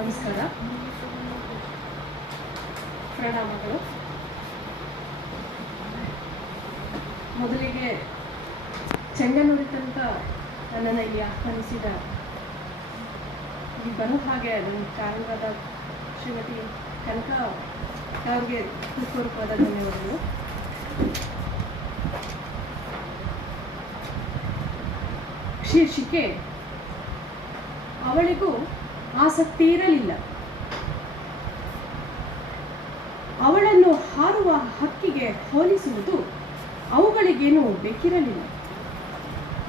ನಮಸ್ಕಾರ, ಪ್ರಣಾಮಗಳು. ಮೊದಲಿಗೆ ಚೆಂಗನೂರಿ ತನಕ ನನ್ನನ್ನು ಇಲ್ಲಿ ಆಹ್ವಾನಿಸಿದ ಇಲ್ಲಿ ಬರೋ ಹಾಗೆ ನನ್ನ ಕಾರಣವಾದ ಶ್ರೀಮತಿ ಕನಕ ಅವ್ರಿಗೆ ಹೃತ್ಪೂರ್ವಕವಾದ ಧನ್ಯವಾದಗಳು. ಶೀರ್ಷಿಕೆ ಅವಳಿಗೂ ಆಸಕ್ತಿ ಇರಲಿಲ್ಲ. ಅವಳನ್ನು ಹಾರುವ ಹಕ್ಕಿಗೆ ಹೋಲಿಸುವುದು ಅವುಗಳಿಗೇನೂ ಬೇಕಿರಲಿಲ್ಲ.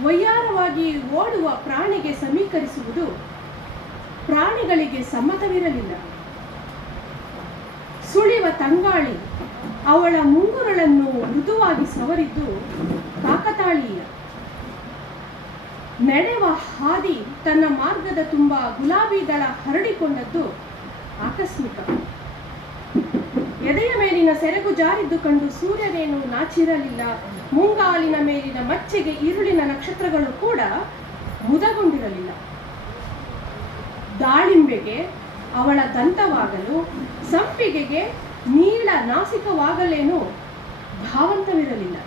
ವಯ್ಯಾರವಾಗಿ ಓಡುವ ಪ್ರಾಣಿಗೆ ಸಮೀಕರಿಸುವುದು ಪ್ರಾಣಿಗಳಿಗೆ ಸಮ್ಮತವಿರಲಿಲ್ಲ. ಸುಳಿವ ತಂಗಾಳಿ ಅವಳ ಮುಂಗುರಳನ್ನು ಮೃದುವಾಗಿ ಸವರಿದ್ದು ಕಾಕತಾಳೀಯ. ನಡೆವ ಹಾದಿ ತನ್ನ ಮಾರ್ಗದ ತುಂಬ ಗುಲಾಬಿಗಳ ಹರಡಿಕೊಂಡದ್ದು ಆಕಸ್ಮಿಕ. ಎದೆಯ ಮೇಲಿನ ಸೆರಗು ಜಾರಿದ್ದು ಕಂಡು ಸೂರ್ಯನೇನು ನಾಚಿರಲಿಲ್ಲ. ಮುಂಗಾಲಿನ ಮೇಲಿನ ಮಚ್ಚೆಗೆ ಈರುಳಿನ ನಕ್ಷತ್ರಗಳು ಕೂಡ ಮುದಗೊಂಡಿರಲಿಲ್ಲ. ದಾಳಿಂಬೆಗೆ ಅವಳ ದಂತವಾಗಲು, ಸಂಪಿಗೆಗೆ ನೀಳ ನಾಸಿಕವಾಗಲೇನು ಧಾವಂತವಿರಲಿಲ್ಲ.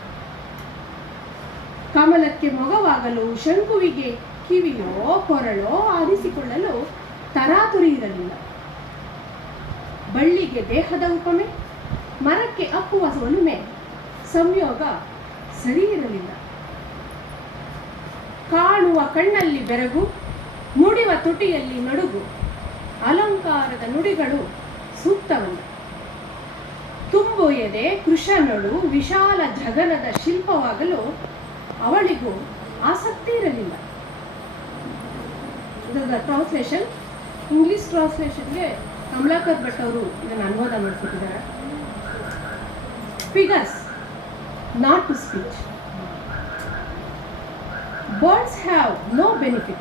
ಕಮಲಕ್ಕೆ ಮೊಗವಾಗಲು, ಶಂಕುವಿಗೆ ಕಿವಿಯೋ ಕೊರಳೋ ಆರಿಸಿಕೊಳ್ಳಲು ತರಾತುರಿ ಇರಲಿಲ್ಲ. ಬಳ್ಳಿಗೆ ದೇಹದ ಉಪಮೆ, ಮರಕ್ಕೆ ಅಪ್ಪುವ ಒಲುಮೆ, ಸಂಯೋಗ ಸರಿ ಇರಲಿಲ್ಲ. ಕಾಣುವ ಕಣ್ಣಲ್ಲಿ ಬೆರಗು, ನುಡಿವ ತುಟಿಯಲ್ಲಿ ನಡುಗು, ಅಲಂಕಾರದ ನುಡಿಗಳು ಸೂಕ್ತವಲ್ಲ. ತುಂಬು ಎದೆ ಕೃಷ್ಣನಳು ವಿಶಾಲ ಜಗನದ ಶಿಲ್ಪವಾಗಲು ಅವಳಿಗೂ ಆಸಕ್ತಿ ಇರಲಿಲ್ಲ. ಇದರ ಟ್ರಾನ್ಸ್ಲೇಷನ್, ಇಂಗ್ಲಿಷ್ ಟ್ರಾನ್ಸ್ಲೇಷನ್ಗೆ ಕಮಲಾಕರ್ ಭಟ್ ಅವರು ಇದನ್ನು ಅನುವಾದ ಮಾಡಿಕೊಟ್ಟಿದ್ದಾರೆ. Figures, not to speech. Birds have no benefit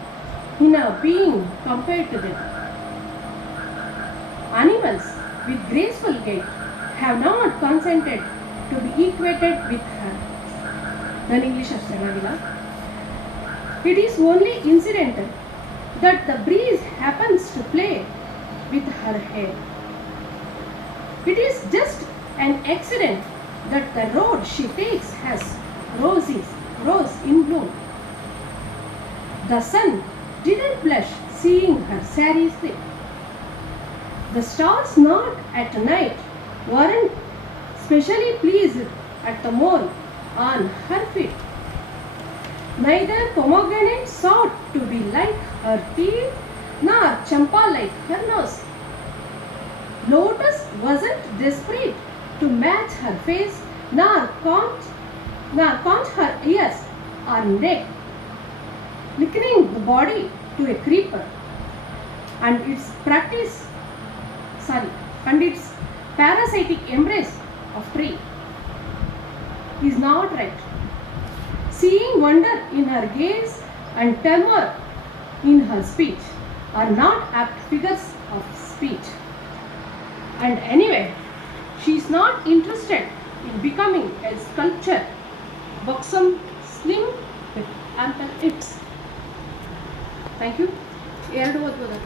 in a being compared to them. Animals with graceful gait have not consented to be equated with her. ನನ್ನ ಇಂಗ್ಲಿಷ್ ಅಷ್ಟು ಚೆನ್ನಾಗಿಲ್ಲ. It is only incidental that the breeze happens to play with her hair. It is just an accident that the road she takes has rose in bloom. The sun didn't blush seeing her saree slip. The stars not at night weren't specially pleased at the mole on her feet. Neither pomegranate sought to be like her teeth, nor champa like her nose. Lotus wasn't desperate to match her face, nor conch her ears or neck, likening the body to a creeper, and its parasitic embrace of tree is not right. Seeing wonder in her gaze and tremor in her speech are not apt figures of speech. And anyway, she is not interested in becoming a sculpture, buxom, slim, with ample hips. Thank you. ಎರಡು ಓದ್ಬೋದಾ?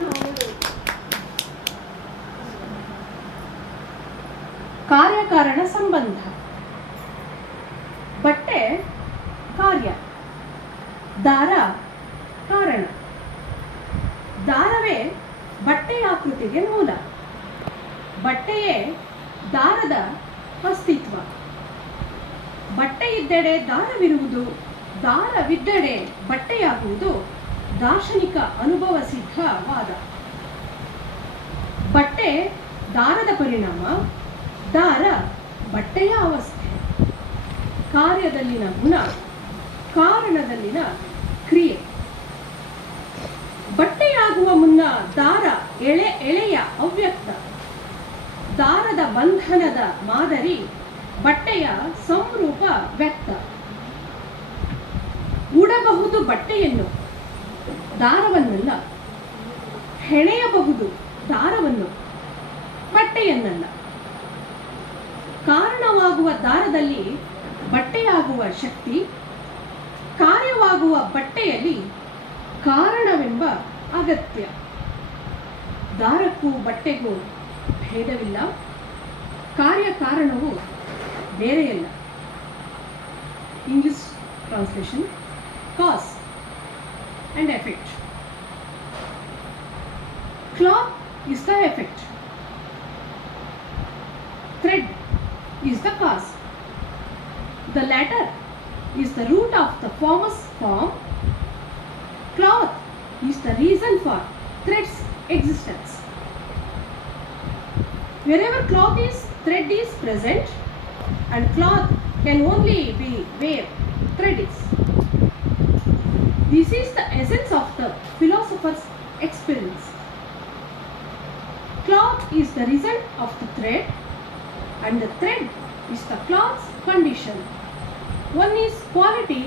ಕಾರ್ಯಕಾರಣ ಸಂಬಂಧ. ಬಟ್ಟೆ ಕಾರ್ಯ, ದಾರ ಕಾರಣ. ದಾರವೇ ಬಟ್ಟೆಯ ಆಕೃತಿಗೆ ಮೂಲ. ಬಟ್ಟೆಯೇ ದಾರದ ಅಸ್ತಿತ್ವ. ಬಟ್ಟೆ ಇದ್ದೆಡೆ ದಾರವಿರುವುದು, ದಾರವಿದ್ದೆಡೆ ಬಟ್ಟೆಯಾಗುವುದು ದಾರ್ಶನಿಕ ಅನುಭವ ಸಿದ್ಧವಾದ. ಬಟ್ಟೆ ದಾರದ ಪರಿಣಾಮ, ದಾರ ಬಟ್ಟೆಯ ಅವಸ್ಥೆ. ಕಾರ್ಯದಲ್ಲಿನ ಗುಣ, ಕಾರಣದಲ್ಲಿನ ಕ್ರಿಯೆ. ಬಟ್ಟೆಯಾಗುವ ಮುನ್ನ ದಾರ ಎಳೆಯ ಅವ್ಯಕ್ತ. ದಾರದ ಬಂಧನದ ಮಾದರಿ, ಬಟ್ಟೆಯ ಸಂರೂಪ ವ್ಯಕ್ತ. ಉಡಬಹುದು ಬಟ್ಟೆಯನ್ನು, ದಾರವನ್ನಲ್ಲ. ಹೆಣೆಯಬಹುದು ದಾರವನ್ನು, ಬಟ್ಟೆಯನ್ನಲ್ಲ. ಕಾರಣವಾಗುವ ದಾರದಲ್ಲಿ ಬಟ್ಟೆಯಾಗುವ ಶಕ್ತಿ, ಕಾರ್ಯವಾಗುವ ಬಟ್ಟೆಯಲ್ಲಿ ಕಾರಣವೆಂಬ ಅಗತ್ಯ. ದಾರಕ್ಕೂ ಬಟ್ಟೆಗೂ ಭೇದವಿಲ್ಲ, ಕಾರ್ಯಕಾರಣವು ಬೇರೆಯಲ್ಲ. English translation: cause and effect. Cloth is the effect. Thread is the cause. The latter is the root of the former's form. Cloth is the reason for thread's existence. Wherever cloth is, thread is present, and cloth can only be where thread is. This is the essence of the philosopher's experience. Cloth is the result of the thread, and the thread is the cloth's condition. One is quality,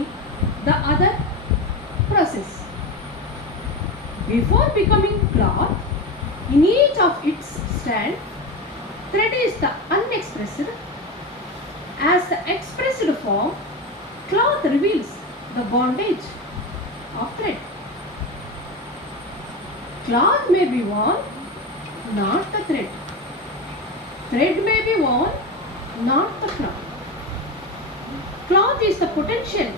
the other process. Before becoming cloth, in each of its stand, thread is the unexpressed. As the expressed form, cloth reveals the bondage of thread. Cloth may be worn, not the thread. Thread may be worn, not the cloth. Cloth is the potential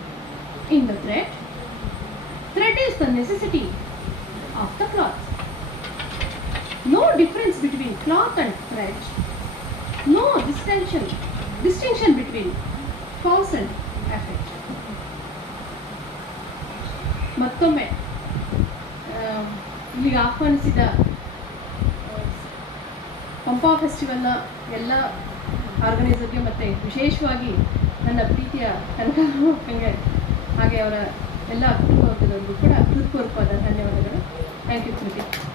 in the thread. Thread is the necessity of the cloth. No difference between cloth and thread. No distinction between cause and effect. ಮತ್ತೊಮ್ಮೆ ಇಲ್ಲಿಗೆ ಆಹ್ವಾನಿಸಿದ ಪಂಪಾ ಫೆಸ್ಟಿವಲ್ನ ಎಲ್ಲ ಆರ್ಗನೈಸರ್ಗೆ ಮತ್ತು ವಿಶೇಷವಾಗಿ ನನ್ನ ಪ್ರೀತಿಯ ಕನಕಗೆ ಹಾಗೆ ಅವರ ಎಲ್ಲ ಕುಟುಂಬ ವರ್ಗದವರಿಗೂ ಕೂಡ ಹೃತ್ಪೂರ್ವಕವಾದ ಧನ್ಯವಾದಗಳು. Thank you.